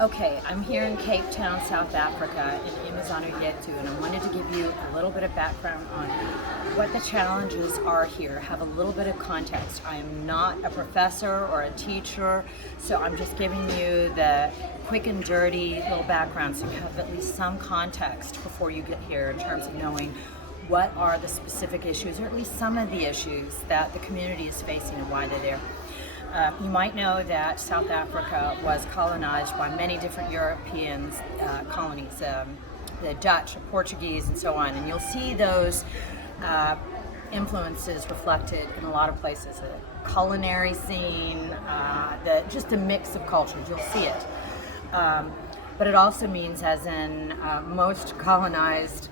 Okay, I'm here in Cape Town, South Africa, in Imizano Yetu, and I wanted to give you a little bit of background on what the challenges are here, have a little bit of context. I am not a professor or a teacher, so I'm just giving you the quick and dirty little background so you have at least some context before you get here in terms of knowing what are the specific issues, or at least some of the issues that the community is facing and why they're there. You might know that South Africa was colonized by many different European colonies, the Dutch, Portuguese, and so on. And you'll see those influences reflected in a lot of places. The culinary scene, just a mix of cultures, you'll see it. But it also means, as in most colonized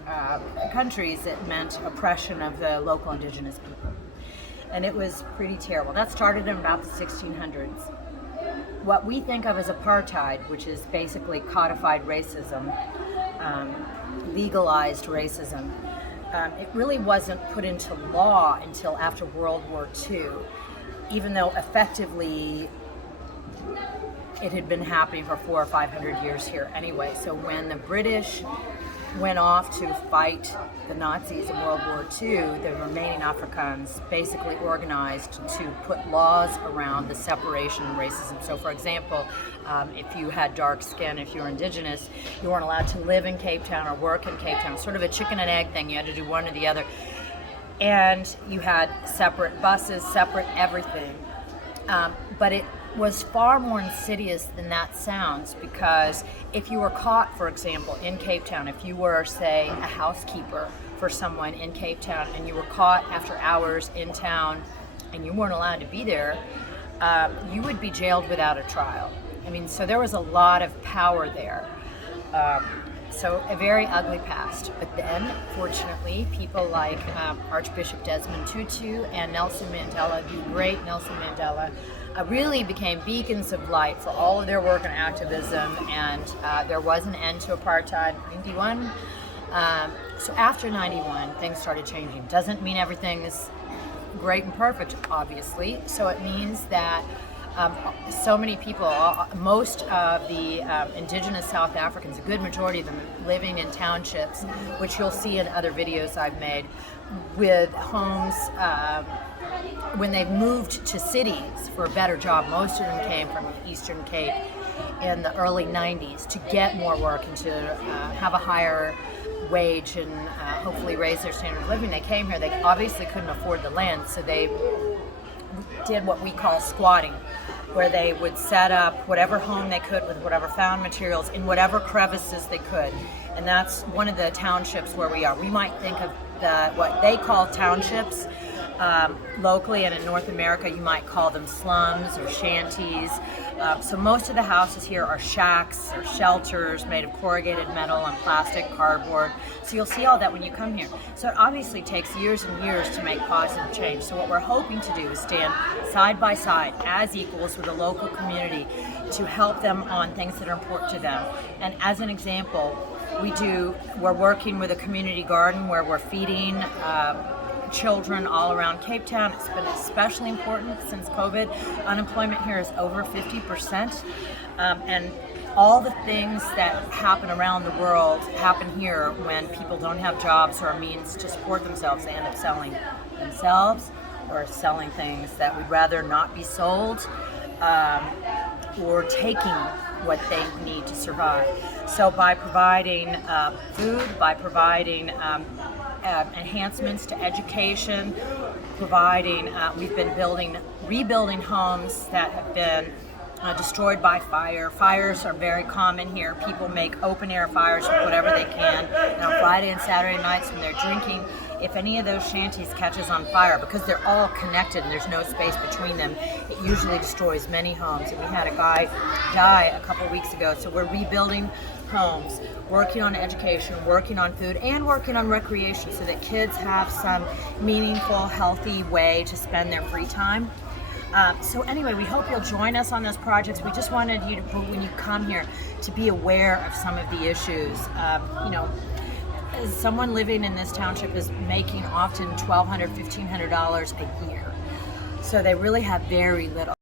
countries, it meant oppression of the local indigenous people. And it was pretty terrible. That started in about the 1600s. What we think of as apartheid, which is basically codified racism, legalized racism, it really wasn't put into law until after World War II, even though effectively it had been happening for 400 or 500 years here anyway. So when the British went off to fight the Nazis in World War II, the remaining Afrikaans basically organized to put laws around the separation and racism. So for example, if you had dark skin, if you were indigenous, you weren't allowed to live in Cape Town or work in Cape Town. Sort of a chicken and egg thing, you had to do one or the other. And you had separate buses, separate everything. But it was far more insidious than that sounds, because if you were caught, for example, in Cape Town, if you were, say, a housekeeper for someone in Cape Town and you were caught after hours in town and you weren't allowed to be there, you would be jailed without a trial. I mean, so there was a lot of power there. So a very ugly past. But then, fortunately, people like Archbishop Desmond Tutu and Nelson Mandela, the great Nelson Mandela, really became beacons of light for all of their work and activism, and there was an end to apartheid in 91. So after 91, things started changing. Doesn't mean everything is great and perfect, obviously. So it means that so many people, most of the indigenous South Africans, a good majority of them living in townships, which you'll see in other videos I've made, with homes when they've moved to cities for a better job. Most of them came from the Eastern Cape in the early 90s to get more work and to have a higher wage and hopefully raise their standard of living. They came here, they obviously couldn't afford the land, so they did what we call squatting, where they would set up whatever home they could with whatever found materials in whatever crevices they could. And that's one of the townships where we are. We might think of what they call townships locally, and in North America you might call them slums or shanties. So most of the houses here are shacks or shelters made of corrugated metal and plastic, cardboard. So you'll see all that when you come here. So it obviously takes years and years to make positive change. So what we're hoping to do is stand side by side as equals with the local community to help them on things that are important to them. And as an example, we're working with a community garden where we're feeding children all around Cape Town. It's been especially important since COVID. Unemployment here is over 50%, and all the things that happen around the world happen here when people don't have jobs or a means to support themselves. They end up selling themselves or selling things that would rather not be sold, or taking what they need to survive. So by providing food, by providing enhancements to education, we've been rebuilding homes that have been destroyed by fire. Fires are very common here. People make open air fires with whatever they can. And on Friday and Saturday nights when they're drinking, if any of those shanties catches on fire, because they're all connected and there's no space between them, it usually destroys many homes. And we had a guy die a couple weeks ago. So we're rebuilding homes, working on education, working on food, and working on recreation so that kids have some meaningful, healthy way to spend their free time. So anyway, we hope you'll join us on those projects. We just wanted you to, when you come here, to be aware of some of the issues. Someone living in this township is making often $1,200, $1,500 a year. So they really have very little.